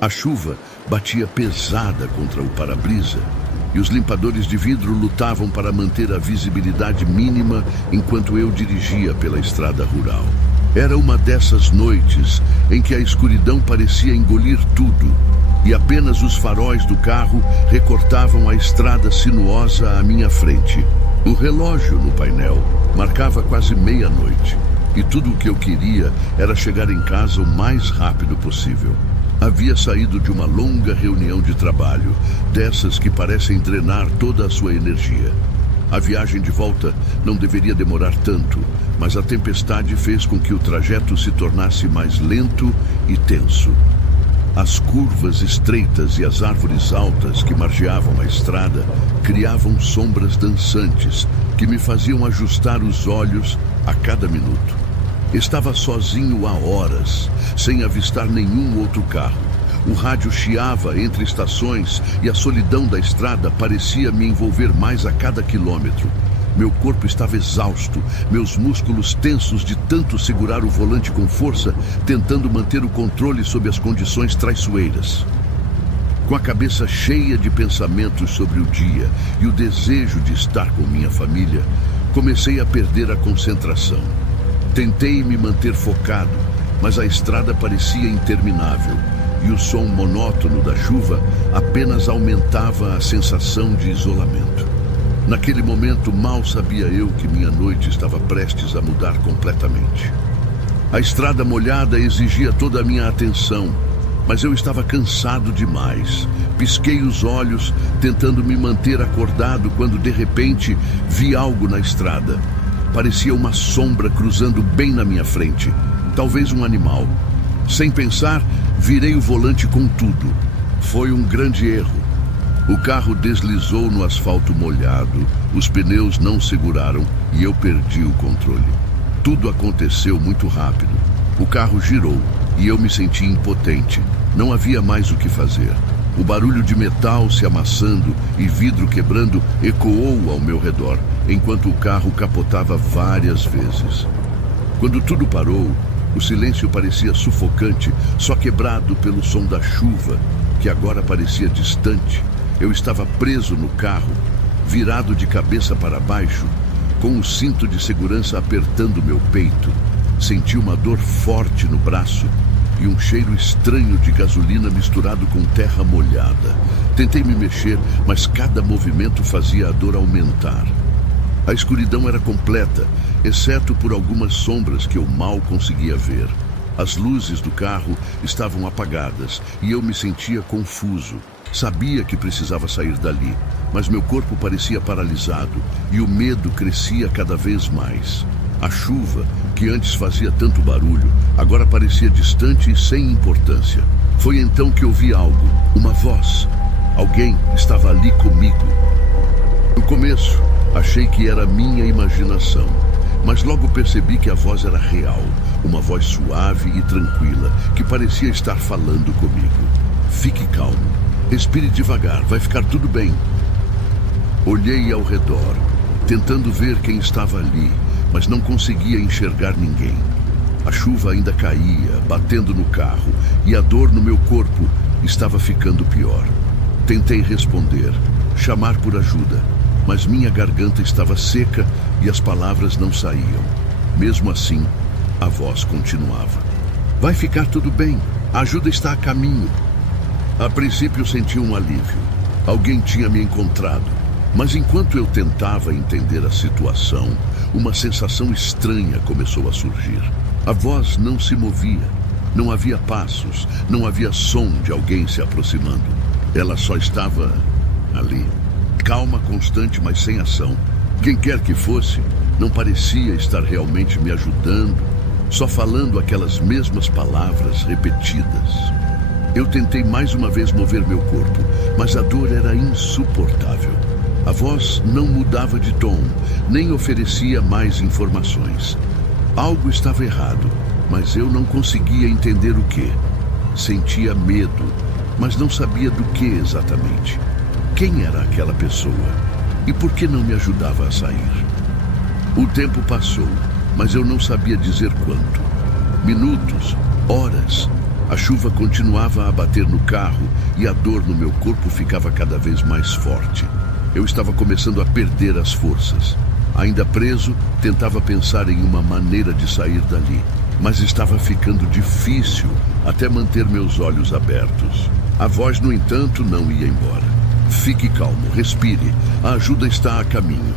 A chuva batia pesada contra o para-brisa e os limpadores de vidro lutavam para manter a visibilidade mínima enquanto eu dirigia pela estrada rural. Era uma dessas noites em que a escuridão parecia engolir tudo e apenas os faróis do carro recortavam a estrada sinuosa à minha frente. O relógio no painel marcava quase meia-noite e tudo o que eu queria era chegar em casa o mais rápido possível. Havia saído de uma longa reunião de trabalho, dessas que parecem drenar toda a sua energia. A viagem de volta não deveria demorar tanto, mas a tempestade fez com que o trajeto se tornasse mais lento e tenso. As curvas estreitas e as árvores altas que margeavam a estrada criavam sombras dançantes que me faziam ajustar os olhos a cada minuto. Estava sozinho há horas, sem avistar nenhum outro carro. O rádio chiava entre estações e a solidão da estrada parecia me envolver mais a cada quilômetro. Meu corpo estava exausto, meus músculos tensos de tanto segurar o volante com força, tentando manter o controle sob as condições traiçoeiras. Com a cabeça cheia de pensamentos sobre o dia e o desejo de estar com minha família, comecei a perder a concentração. Tentei me manter focado, mas a estrada parecia interminável e o som monótono da chuva apenas aumentava a sensação de isolamento. Naquele momento, mal sabia eu que minha noite estava prestes a mudar completamente. A estrada molhada exigia toda a minha atenção, mas eu estava cansado demais. Pisquei os olhos, tentando me manter acordado, quando de repente vi algo na estrada. Parecia uma sombra cruzando bem na minha frente, talvez um animal. Sem pensar, virei o volante com tudo. Foi um grande erro. O carro deslizou no asfalto molhado, os pneus não seguraram e eu perdi o controle. Tudo aconteceu muito rápido. O carro girou e eu me senti impotente. Não havia mais o que fazer. O barulho de metal se amassando e vidro quebrando ecoou ao meu redor, enquanto o carro capotava várias vezes. Quando tudo parou, o silêncio parecia sufocante, só quebrado pelo som da chuva, que agora parecia distante. Eu estava preso no carro, virado de cabeça para baixo, com o cinto de segurança apertando meu peito. Senti uma dor forte no braço e um cheiro estranho de gasolina misturado com terra molhada. Tentei me mexer, mas cada movimento fazia a dor aumentar. A escuridão era completa, exceto por algumas sombras que eu mal conseguia ver. As luzes do carro estavam apagadas e eu me sentia confuso. Sabia que precisava sair dali, mas meu corpo parecia paralisado e o medo crescia cada vez mais. A chuva, que antes fazia tanto barulho, agora parecia distante e sem importância. Foi então que ouvi algo, uma voz. Alguém estava ali comigo. No começo, achei que era minha imaginação, mas logo percebi que a voz era real, uma voz suave e tranquila, que parecia estar falando comigo. Fique calmo, respire devagar, vai ficar tudo bem. Olhei ao redor, tentando ver quem estava ali, mas não conseguia enxergar ninguém. A chuva ainda caía, batendo no carro, e a dor no meu corpo estava ficando pior. Tentei responder, chamar por ajuda, mas minha garganta estava seca e as palavras não saíam. Mesmo assim, a voz continuava. Vai ficar tudo bem, a ajuda está a caminho. A princípio senti um alívio. Alguém tinha me encontrado. Mas enquanto eu tentava entender a situação, uma sensação estranha começou a surgir. A voz não se movia. Não havia passos, não havia som de alguém se aproximando. Ela só estava ali. Calma, constante, mas sem ação. Quem quer que fosse, não parecia estar realmente me ajudando, só falando aquelas mesmas palavras repetidas. Eu tentei mais uma vez mover meu corpo, mas a dor era insuportável. A voz não mudava de tom, nem oferecia mais informações. Algo estava errado, mas eu não conseguia entender o que. Sentia medo, mas não sabia do que exatamente. Quem era aquela pessoa? E por que não me ajudava a sair? O tempo passou, mas eu não sabia dizer quanto. Minutos, horas. A chuva continuava a bater no carro e a dor no meu corpo ficava cada vez mais forte. Eu estava começando a perder as forças. Ainda preso, tentava pensar em uma maneira de sair dali, mas estava ficando difícil até manter meus olhos abertos. A voz, no entanto, não ia embora. Fique calmo, respire, a ajuda está a caminho.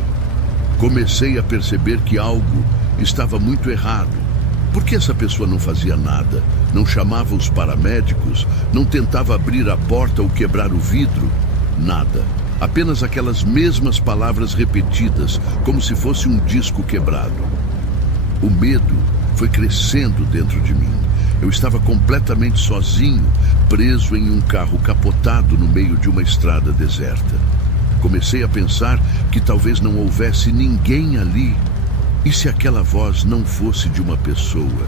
Comecei a perceber que algo estava muito errado. Por que essa pessoa não fazia nada? Não chamava os paramédicos? Não tentava abrir a porta ou quebrar o vidro? Nada. Apenas aquelas mesmas palavras repetidas, como se fosse um disco quebrado. O medo foi crescendo dentro de mim. Eu estava completamente sozinho, preso em um carro capotado no meio de uma estrada deserta. Comecei a pensar que talvez não houvesse ninguém ali. E se aquela voz não fosse de uma pessoa?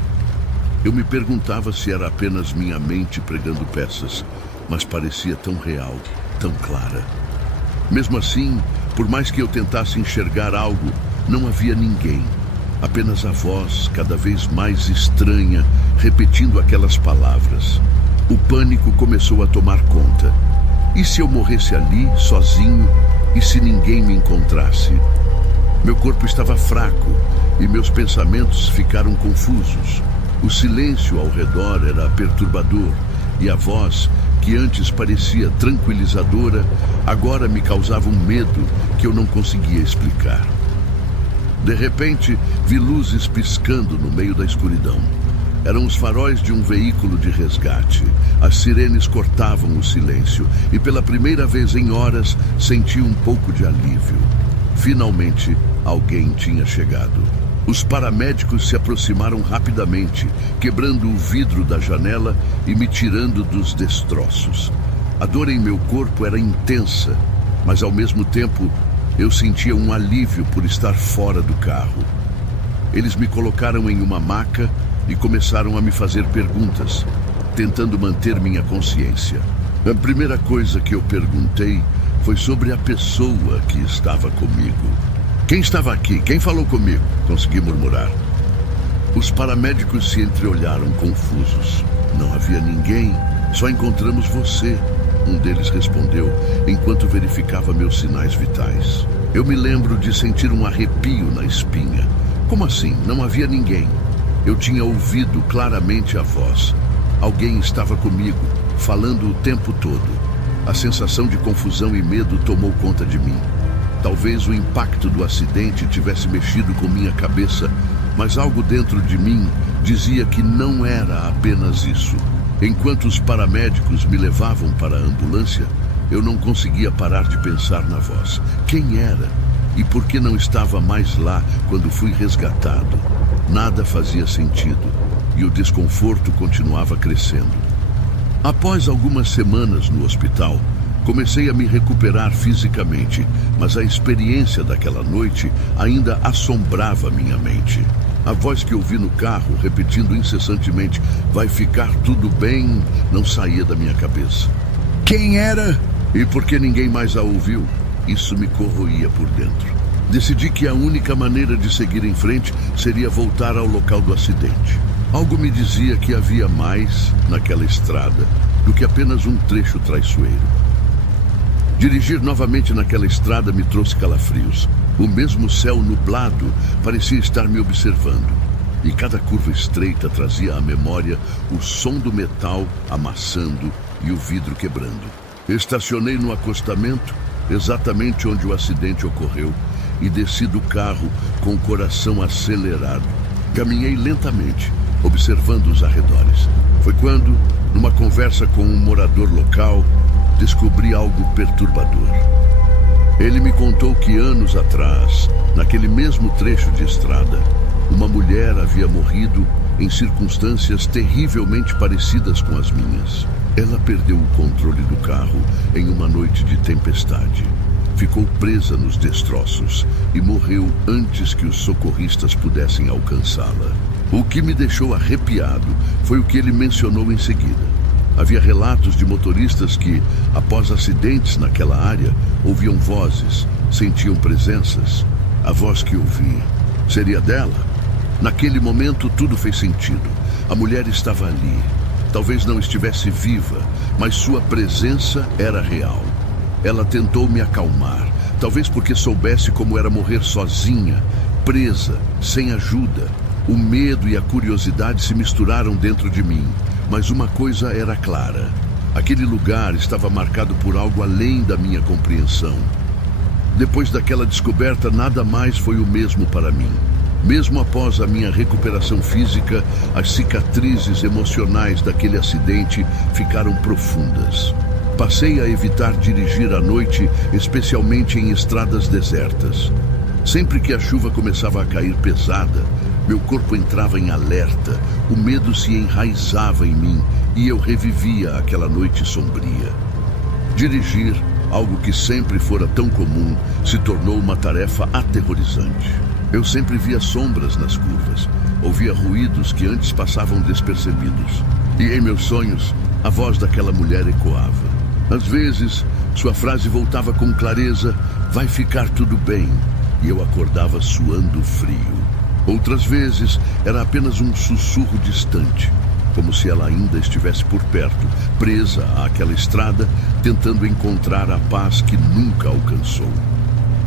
Eu me perguntava se era apenas minha mente pregando peças, mas parecia tão real, tão clara. Mesmo assim, por mais que eu tentasse enxergar algo, não havia ninguém. Apenas a voz, cada vez mais estranha, repetindo aquelas palavras. O pânico começou a tomar conta. E se eu morresse ali, sozinho, e se ninguém me encontrasse? Meu corpo estava fraco e meus pensamentos ficaram confusos. O silêncio ao redor era perturbador e a voz, que antes parecia tranquilizadora, agora me causava um medo que eu não conseguia explicar. De repente, vi luzes piscando no meio da escuridão. Eram os faróis de um veículo de resgate. As sirenes cortavam o silêncio e pela primeira vez em horas senti um pouco de alívio. Finalmente, alguém tinha chegado. Os paramédicos se aproximaram rapidamente, quebrando o vidro da janela e me tirando dos destroços. A dor em meu corpo era intensa, mas ao mesmo tempo eu sentia um alívio por estar fora do carro. Eles me colocaram em uma maca e começaram a me fazer perguntas, tentando manter minha consciência. A primeira coisa que eu perguntei foi sobre a pessoa que estava comigo. Quem estava aqui? Quem falou comigo? Consegui murmurar. Os paramédicos se entreolharam confusos. Não havia ninguém, só encontramos você, um deles respondeu, enquanto verificava meus sinais vitais. Eu me lembro de sentir um arrepio na espinha. Como assim? Não havia ninguém. Eu tinha ouvido claramente a voz. Alguém estava comigo, falando o tempo todo. A sensação de confusão e medo tomou conta de mim. Talvez o impacto do acidente tivesse mexido com minha cabeça, mas algo dentro de mim dizia que não era apenas isso. Enquanto os paramédicos me levavam para a ambulância, eu não conseguia parar de pensar na voz. Quem era? E por que não estava mais lá quando fui resgatado? Nada fazia sentido e o desconforto continuava crescendo. Após algumas semanas no hospital, comecei a me recuperar fisicamente, mas a experiência daquela noite ainda assombrava minha mente. A voz que ouvi no carro, repetindo incessantemente, "Vai ficar tudo bem", não saía da minha cabeça. Quem era? E por que ninguém mais a ouviu? Isso me corroía por dentro. Decidi que a única maneira de seguir em frente seria voltar ao local do acidente. Algo me dizia que havia mais naquela estrada do que apenas um trecho traiçoeiro. Dirigir novamente naquela estrada me trouxe calafrios. O mesmo céu nublado parecia estar me observando. E cada curva estreita trazia à memória o som do metal amassando e o vidro quebrando. Estacionei no acostamento, exatamente onde o acidente ocorreu, e desci do carro com o coração acelerado. Caminhei lentamente, observando os arredores. Foi quando, numa conversa com um morador local, descobri algo perturbador. Ele me contou que anos atrás, naquele mesmo trecho de estrada, uma mulher havia morrido em circunstâncias terrivelmente parecidas com as minhas. Ela perdeu o controle do carro em uma noite de tempestade. Ficou presa nos destroços e morreu antes que os socorristas pudessem alcançá-la. O que me deixou arrepiado foi o que ele mencionou em seguida. Havia relatos de motoristas que, após acidentes naquela área, ouviam vozes, sentiam presenças. A voz que ouvi seria dela. Naquele momento, tudo fez sentido. A mulher estava ali. Talvez não estivesse viva, mas sua presença era real. Ela tentou me acalmar, talvez porque soubesse como era morrer sozinha, presa, sem ajuda. O medo e a curiosidade se misturaram dentro de mim, mas uma coisa era clara. Aquele lugar estava marcado por algo além da minha compreensão. Depois daquela descoberta, nada mais foi o mesmo para mim. Mesmo após a minha recuperação física, as cicatrizes emocionais daquele acidente ficaram profundas. Passei a evitar dirigir à noite, especialmente em estradas desertas. Sempre que a chuva começava a cair pesada, meu corpo entrava em alerta, o medo se enraizava em mim e eu revivia aquela noite sombria. Dirigir, algo que sempre fora tão comum, se tornou uma tarefa aterrorizante. Eu sempre via sombras nas curvas, ouvia ruídos que antes passavam despercebidos. E em meus sonhos, a voz daquela mulher ecoava. Às vezes, sua frase voltava com clareza: "Vai ficar tudo bem", e eu acordava suando frio. Outras vezes, era apenas um sussurro distante, como se ela ainda estivesse por perto, presa àquela estrada, tentando encontrar a paz que nunca alcançou.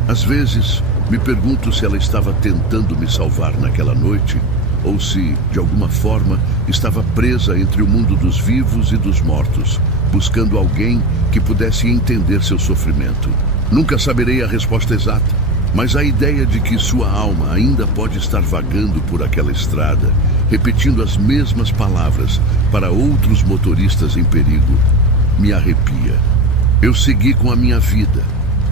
Às vezes, me pergunto se ela estava tentando me salvar naquela noite, ou se, de alguma forma, estava presa entre o mundo dos vivos e dos mortos, buscando alguém que pudesse entender seu sofrimento. Nunca saberei a resposta exata, mas a ideia de que sua alma ainda pode estar vagando por aquela estrada, repetindo as mesmas palavras para outros motoristas em perigo, me arrepia. Eu segui com a minha vida,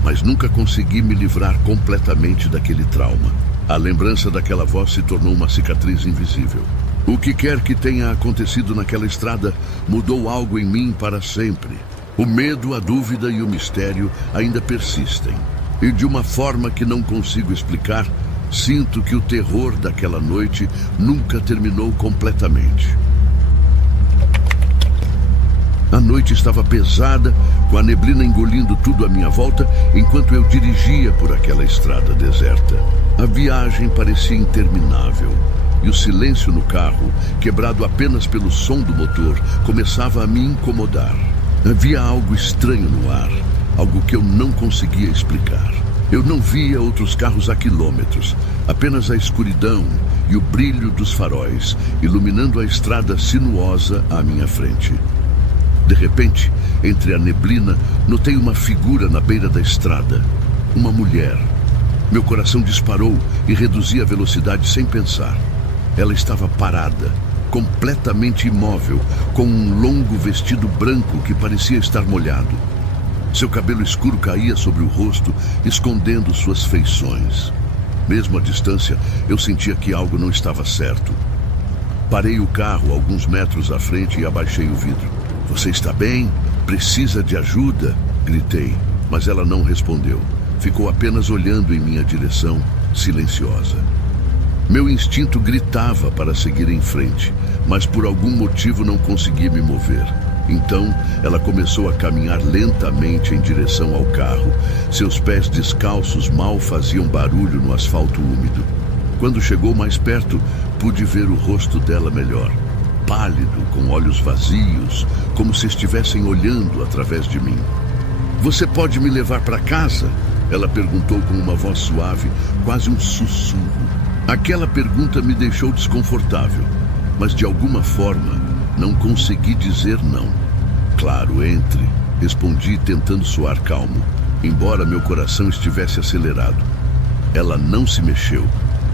mas nunca consegui me livrar completamente daquele trauma. A lembrança daquela voz se tornou uma cicatriz invisível. O que quer que tenha acontecido naquela estrada mudou algo em mim para sempre. O medo, a dúvida e o mistério ainda persistem. E de uma forma que não consigo explicar, sinto que o terror daquela noite nunca terminou completamente. A noite estava pesada, com a neblina engolindo tudo à minha volta, enquanto eu dirigia por aquela estrada deserta. A viagem parecia interminável, e o silêncio no carro, quebrado apenas pelo som do motor, começava a me incomodar. Havia algo estranho no ar, algo que eu não conseguia explicar. Eu não via outros carros a quilômetros, apenas a escuridão e o brilho dos faróis, iluminando a estrada sinuosa à minha frente. De repente, entre a neblina, notei uma figura na beira da estrada. Uma mulher. Meu coração disparou e reduzi a velocidade sem pensar. Ela estava parada, completamente imóvel, com um longo vestido branco que parecia estar molhado. Seu cabelo escuro caía sobre o rosto, escondendo suas feições. Mesmo à distância, eu sentia que algo não estava certo. Parei o carro alguns metros à frente e abaixei o vidro. "Você está bem? Precisa de ajuda?" gritei, mas ela não respondeu. Ficou apenas olhando em minha direção, silenciosa. Meu instinto gritava para seguir em frente, mas por algum motivo não consegui me mover. Então, ela começou a caminhar lentamente em direção ao carro. Seus pés descalços mal faziam barulho no asfalto úmido. Quando chegou mais perto, pude ver o rosto dela melhor. Pálido, com olhos vazios, como se estivessem olhando através de mim. "Você pode me levar para casa?" Ela perguntou com uma voz suave, quase um sussurro. Aquela pergunta me deixou desconfortável, mas de alguma forma não consegui dizer não. "Claro, entre", respondi tentando soar calmo, embora meu coração estivesse acelerado. Ela não se mexeu,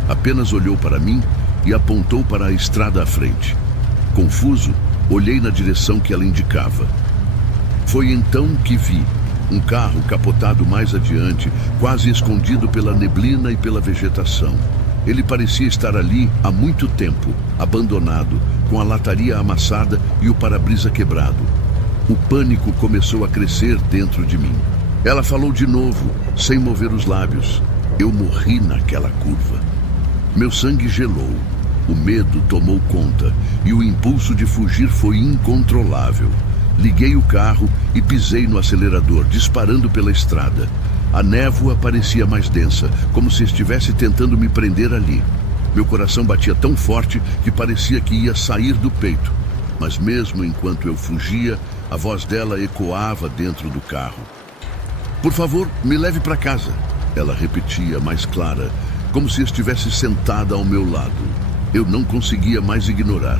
apenas olhou para mim e apontou para a estrada à frente. Confuso, olhei na direção que ela indicava. Foi então que vi um carro capotado mais adiante, quase escondido pela neblina e pela vegetação. Ele parecia estar ali há muito tempo, abandonado, com a lataria amassada e o para-brisa quebrado. O pânico começou a crescer dentro de mim. Ela falou de novo, sem mover os lábios. Eu morri naquela curva. Meu sangue gelou. O medo tomou conta e o impulso de fugir foi incontrolável. Liguei o carro e pisei no acelerador, disparando pela estrada. A névoa parecia mais densa, como se estivesse tentando me prender ali. Meu coração batia tão forte que parecia que ia sair do peito. mas mesmo enquanto eu fugia, a voz dela ecoava dentro do carro. Por favor, me leve para casa. Ela repetia mais clara, como se estivesse sentada ao meu lado. Eu não conseguia mais ignorar.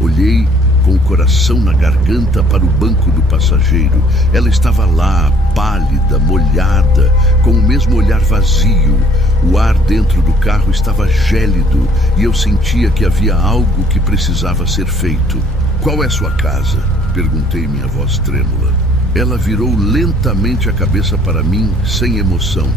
Olhei com o coração na garganta para o banco do passageiro. Ela estava lá, pálida, molhada, com o mesmo olhar vazio. O ar dentro do carro estava gélido e eu sentia que havia algo que precisava ser feito. Qual é sua casa? Perguntei, minha voz trêmula. Ela virou lentamente a cabeça para mim, sem emoção,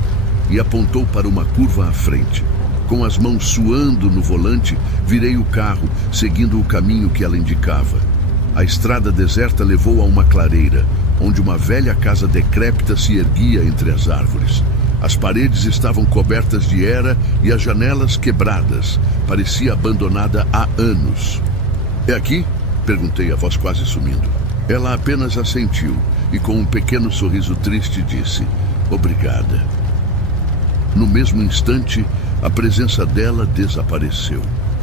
e apontou para uma curva à frente. Com as mãos suando no volante, virei o carro, seguindo o caminho que ela indicava. A estrada deserta levou a uma clareira, onde uma velha casa decrépita se erguia entre as árvores. As paredes estavam cobertas de era e as janelas quebradas. Parecia abandonada há anos. É aqui? Perguntei, a voz quase sumindo. Ela apenas assentiu e, com um pequeno sorriso triste, disse: obrigada. No mesmo instante, a presença dela desapareceu.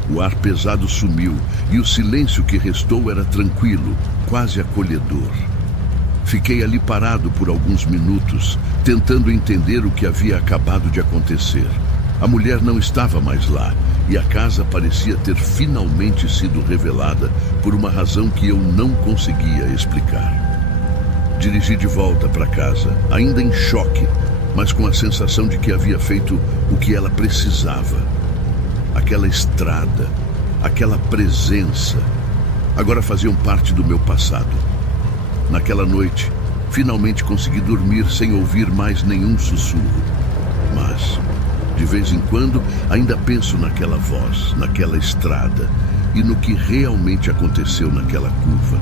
O ar pesado sumiu e o silêncio que restou era tranquilo, quase acolhedor. Fiquei ali parado por alguns minutos, tentando entender o que havia acabado de acontecer. A mulher não estava mais lá e a casa parecia ter finalmente sido revelada por uma razão que eu não conseguia explicar. Dirigi de volta para casa, ainda em choque, mas com a sensação de que havia feito o que ela precisava. Aquela estrada, aquela presença, agora faziam parte do meu passado. Naquela noite, finalmente consegui dormir sem ouvir mais nenhum sussurro. Mas, de vez em quando, ainda penso naquela voz, naquela estrada e no que realmente aconteceu naquela curva.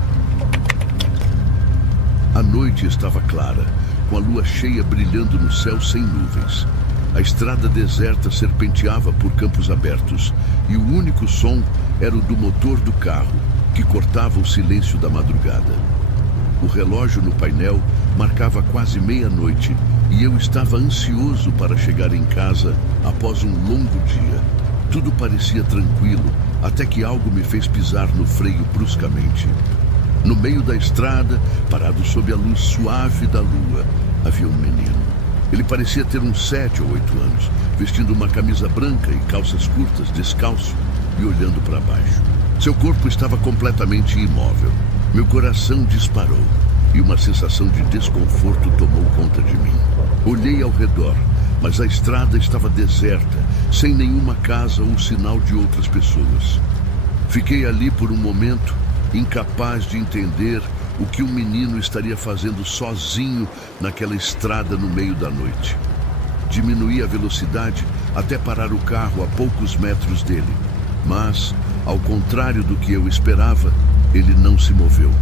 A noite estava clara, com a lua cheia brilhando no céu sem nuvens. A estrada deserta serpenteava por campos abertos e o único som era o do motor do carro, que cortava o silêncio da madrugada. O relógio no painel marcava quase meia-noite e eu estava ansioso para chegar em casa após um longo dia. Tudo parecia tranquilo, até que algo me fez pisar no freio bruscamente. No meio da estrada, parado sob a luz suave da lua, havia um menino. Ele parecia ter uns 7 ou 8 anos, vestindo uma camisa branca e calças curtas, descalço e olhando para baixo. Seu corpo estava completamente imóvel. Meu coração disparou e uma sensação de desconforto tomou conta de mim. Olhei ao redor, mas a estrada estava deserta, sem nenhuma casa ou sinal de outras pessoas. Fiquei ali por um momento, incapaz de entender o que o menino estaria fazendo sozinho naquela estrada no meio da noite. Diminuí a velocidade até parar o carro a poucos metros dele, mas, ao contrário do que eu esperava, ele não se moveu.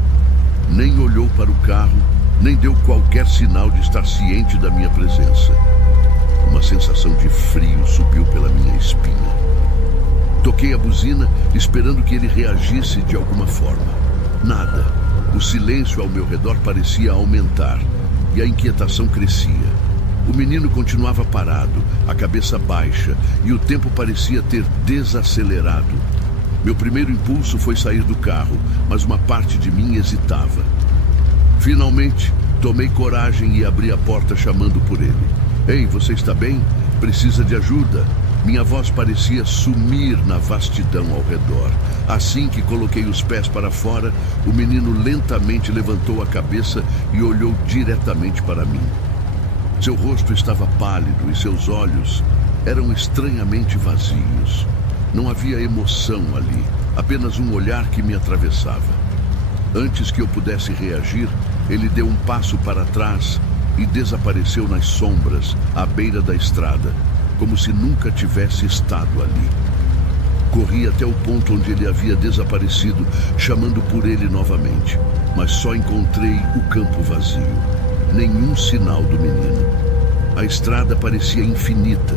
Nem olhou para o carro, nem deu qualquer sinal de estar ciente da minha presença. Uma sensação de frio subiu pela minha espinha. Toquei a buzina, esperando que ele reagisse de alguma forma. Nada. O silêncio ao meu redor parecia aumentar e a inquietação crescia. O menino continuava parado, a cabeça baixa, e o tempo parecia ter desacelerado. Meu primeiro impulso foi sair do carro, mas uma parte de mim hesitava. Finalmente, tomei coragem e abri a porta chamando por ele. Ei, você está bem? Precisa de ajuda? Minha voz parecia sumir na vastidão ao redor. Assim que coloquei os pés para fora, o menino lentamente levantou a cabeça e olhou diretamente para mim. Seu rosto estava pálido e seus olhos eram estranhamente vazios. Não havia emoção ali, apenas um olhar que me atravessava. Antes que eu pudesse reagir, ele deu um passo para trás e desapareceu nas sombras, à beira da estrada, como se nunca tivesse estado ali. Corri até o ponto onde ele havia desaparecido, chamando por ele novamente, mas só encontrei o campo vazio. Nenhum sinal do menino. A estrada parecia infinita,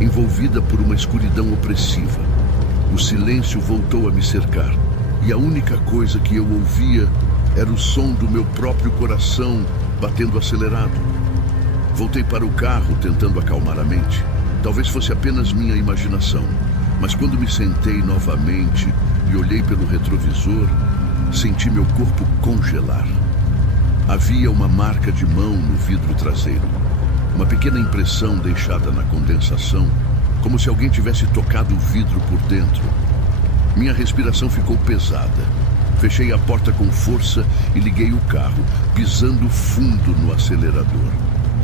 envolvida por uma escuridão opressiva. O silêncio voltou a me cercar, e a única coisa que eu ouvia era o som do meu próprio coração batendo acelerado. Voltei para o carro, tentando acalmar a mente. Talvez fosse apenas minha imaginação, mas quando me sentei novamente e olhei pelo retrovisor, senti meu corpo congelar. Havia uma marca de mão no vidro traseiro, uma pequena impressão deixada na condensação, como se alguém tivesse tocado o vidro por dentro. Minha respiração ficou pesada. Fechei a porta com força e liguei o carro, pisando fundo no acelerador.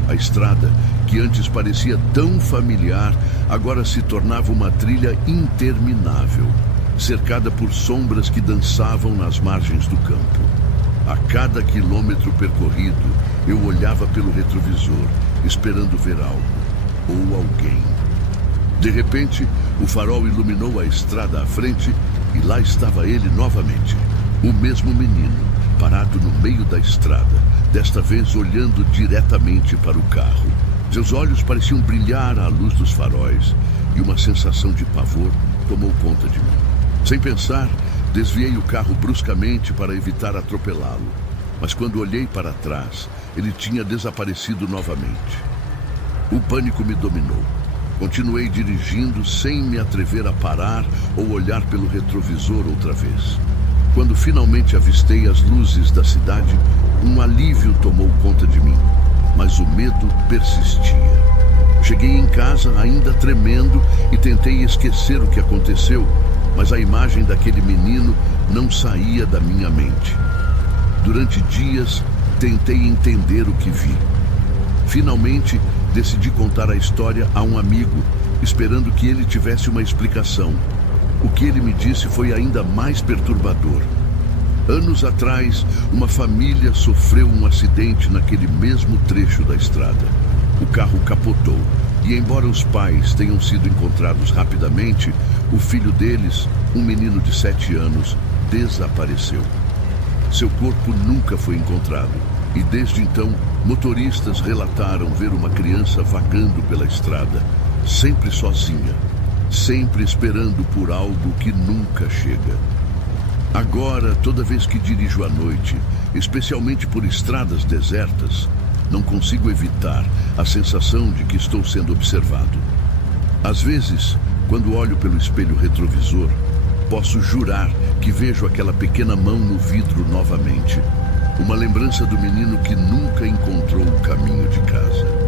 A estrada, que antes parecia tão familiar, agora se tornava uma trilha interminável, cercada por sombras que dançavam nas margens do campo. A cada quilômetro percorrido, eu olhava pelo retrovisor, esperando ver algo ou alguém. De repente, o farol iluminou a estrada à frente e lá estava ele novamente. O mesmo menino, parado no meio da estrada, desta vez olhando diretamente para o carro. Seus olhos pareciam brilhar à luz dos faróis e uma sensação de pavor tomou conta de mim. Sem pensar, desviei o carro bruscamente para evitar atropelá-lo. Mas quando olhei para trás, ele tinha desaparecido novamente. O pânico me dominou. Continuei dirigindo sem me atrever a parar ou olhar pelo retrovisor outra vez. Quando finalmente avistei as luzes da cidade, um alívio tomou conta de mim, mas o medo persistia. Cheguei em casa ainda tremendo e tentei esquecer o que aconteceu, mas a imagem daquele menino não saía da minha mente. Durante dias, tentei entender o que vi. Finalmente, decidi contar a história a um amigo, esperando que ele tivesse uma explicação. O que ele me disse foi ainda mais perturbador. Anos atrás, uma família sofreu um acidente naquele mesmo trecho da estrada. O carro capotou e, embora os pais tenham sido encontrados rapidamente, o filho deles, um menino de 7 anos, desapareceu. Seu corpo nunca foi encontrado e, desde então, motoristas relataram ver uma criança vagando pela estrada, sempre sozinha, sempre esperando por algo que nunca chega. Agora, toda vez que dirijo à noite, especialmente por estradas desertas, não consigo evitar a sensação de que estou sendo observado. Às vezes, quando olho pelo espelho retrovisor, posso jurar que vejo aquela pequena mão no vidro novamente. Uma lembrança do menino que nunca encontrou o caminho de casa.